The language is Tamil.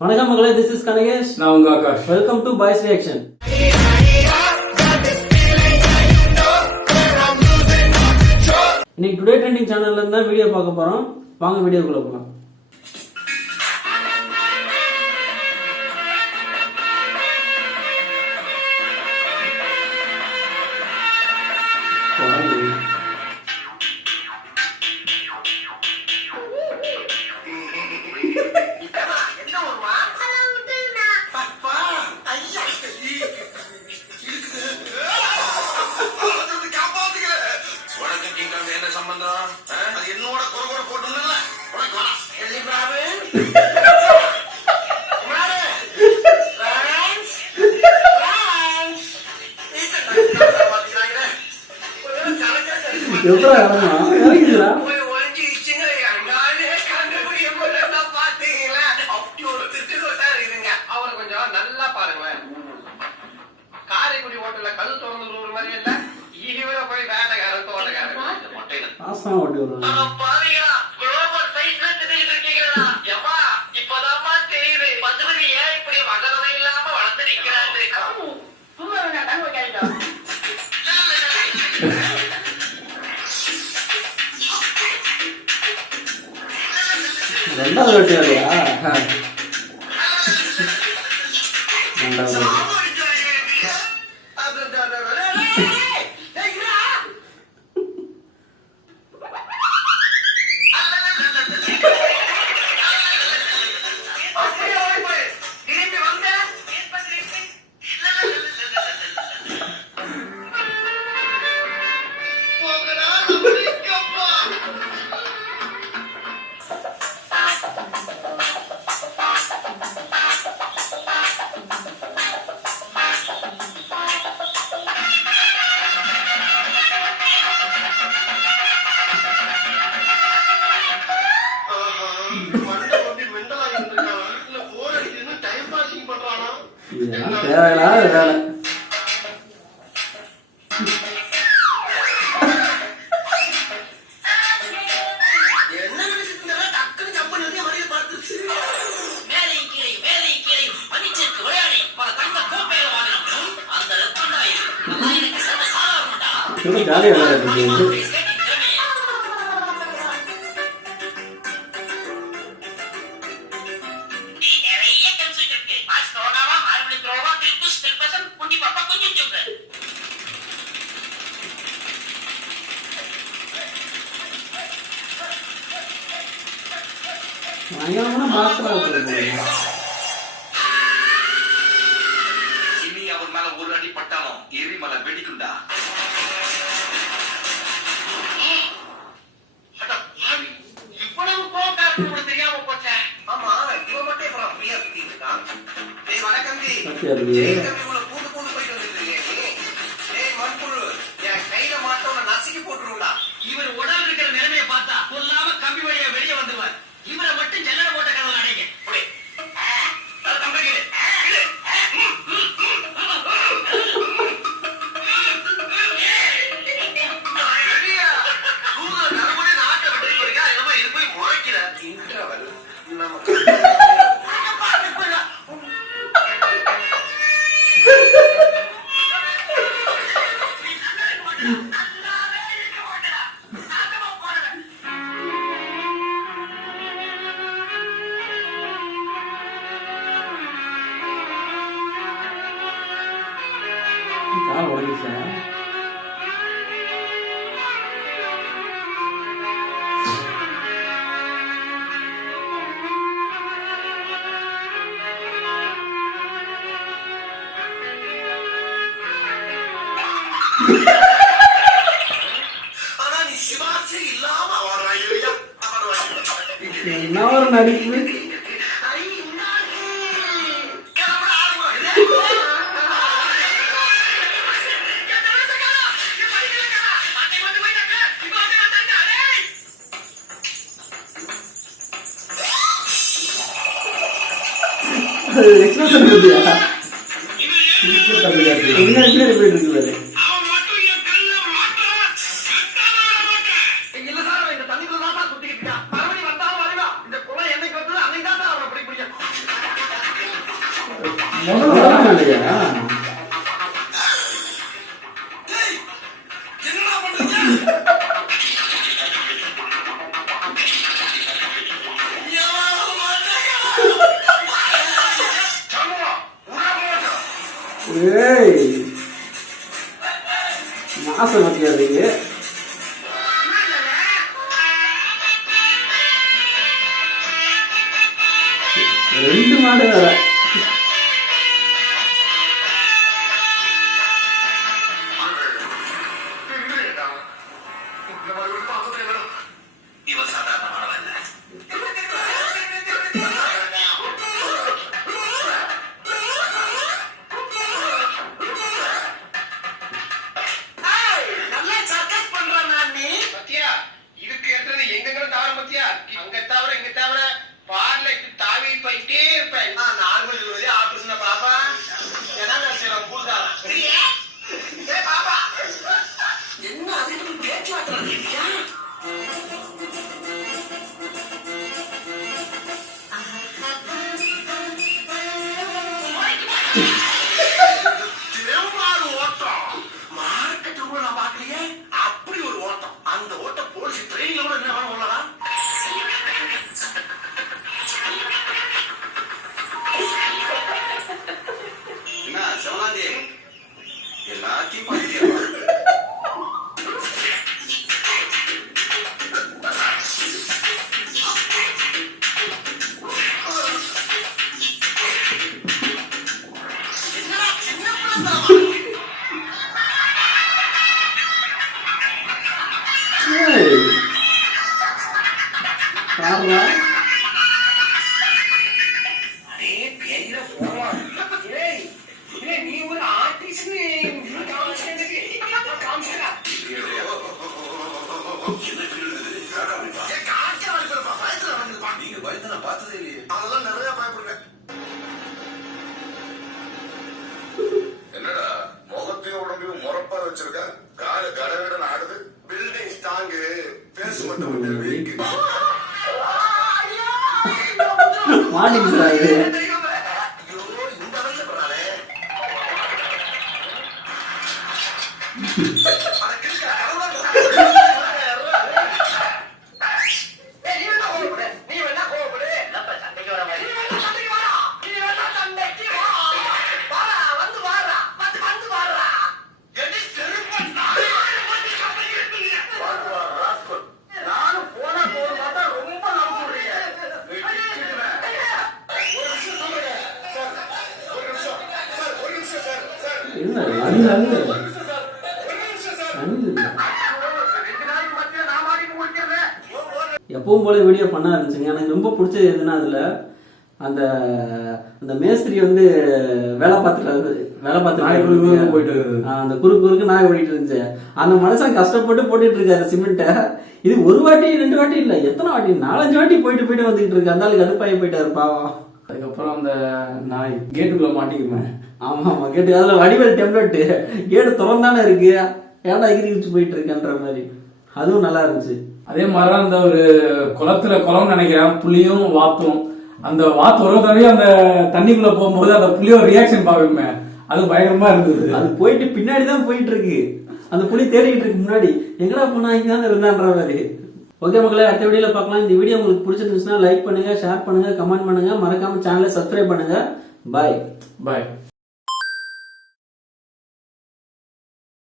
வணக்கம் மகளே, this is Kanagesh. நான் உங்க ஆகாஷ். Welcome to Boysreaction. இன்னைக்கு டுடே ட்ரெண்டிங் சேனல்ல இருந்தா வீடியோ பார்க்க போறோம். வாங்க வீடியோக்குள்ள போலாம். இனி அவர் மேல ஒரு அடி பட்டாலும் எரிமலை வெடிக்குண்டா. இவ்வளவு கோபக்காரன் தெரியாம போச்ச. ஆமா, இவ மட்டும் இப்ப ஃப்ரீயா சுத்திட்டு இருக்கான். டேய் வணக்கம்பி, பூண்டு பூண்டு போயிட்டு வந்துருக்கீங்க. டேய் மண்புழு, என் கையில மாட்டோட நசுக்கி போட்டுருவா. இவர் உடல் இருக்கிற நிலைமையை பார்த்தா கொல்லாம கம்பி வழியா வெளியே வந்துருவார். இவரை மட்டும் ஜல்லட போட்ட கதவு அடைங்க. நடிப்பு எக்ஸ்பிரஷன் இருக்குயா என்ன இருக்கு இல்லையா? ஏய் மாசம் மத்தியாதீங்க. ரெண்டு மாடு வேற. இவன் சாதாரணமானவன். நல்லா சர்க்கஸ் பண்றான் நான் நீ பத்தியா இதுக்கு ஏற்றது எங்கெங்க தவற பத்தியா அங்க தவற இங்க தவற பார்ல தாவி போயிட்டே இருப்பேன். நான் நார்மல் டெலிவரி ஆபரேஷன் பாப்பா என்ன செய்யறோம் புரிதா சரியா? ஏ பாப்பா என்ன அதுக்கு பேச்சு வார்த்தை அப்படி ஒரு ஓட்டம். அந்த ஓட்டம் போலீஸ் ட்ரெயின்ல கூட என்ன வேணும் உள்ளதா? என்ன சிவனாந்தி எல்லாத்தையும் பண்ணிட்டியா? நீ ஒரு ஆர்டிஸ்ட் நீங்க பயந்து நான் பார்த்ததே இல்லையே. அதெல்லாம் நிறைய பயப்படுறேன். என்னடா முகத்தையும் உடம்பையும் முறப்பா வச்சிருக்க? கால கடகடன் ஆடுது. பில்டிங் ஸ்ட்ராங்கு பேச மட்டும் மாட்டிக்கிட்டா இது. எப்பவும் போல வீடியோ பண்ணா இருந்துச்சுங்க. எனக்கு ரொம்ப பிடிச்சது எதுனா அதுல அந்த அந்த மேஸ்திரி வந்து வேலை பார்த்துட்டு போயிட்டு அந்த குறுக்கு நாய் ஓடிட்டு இருந்துச்சு. அந்த மனுஷன் கஷ்டப்பட்டு போட்டுட்டு இருக்காரு சிமெண்ட்டை. இது ஒரு வாட்டி 2 வாட்டி இல்ல, எத்தனை வாட்டி 4-5 வாட்டி போயிட்டு வந்துட்டு இருக்கு. அந்த ஆளு கடுப்பாயி போயிட்டாரு பாவம். அதுக்கப்புறம் அந்த நாய் கேட்டுக்குள்ள மாட்டிக்குமே. ஆமா கேட்டு அதுல வடிவேல் டெம்ப்ளேட் கேட்டு திறந்தானே இருக்கு, ஏன்டா எகிரிச்சு போயிட்டு இருக்கன்ற மாதிரி. அதுவும் நல்லா இருந்துச்சு. அதே மாதிரிதான் அந்த ஒரு குளம்னு நினைக்கிறேன், புளியும் வாத்தும். அந்த வாத்து ஒரு தடவையும் அந்த தண்ணிக்குள்ள போகும்போது அந்த புளியோட ரியாக்ஷன் பாக்குமே, அது பயங்கரமா இருந்தது. அது போயிட்டு பின்னாடிதான் போயிட்டு இருக்கு, அந்த புலி தேடிட்டு இருக்கு முன்னாடி, எங்கடா போனா இங்கதானே இருந்தான்ற மாதிரி. ஓகே மக்களே, அடுத்த வீடியோல பார்க்கலாம். இந்த வீடியோ உங்களுக்கு பிடிச்சிருந்துச்சுன்னா லைக் பண்ணுங்க, ஷேர் பண்ணுங்க, கமெண்ட் பண்ணுங்க, மறக்காம சேனலை சப்ஸ்கிரைப் பண்ணுங்க. பாய்.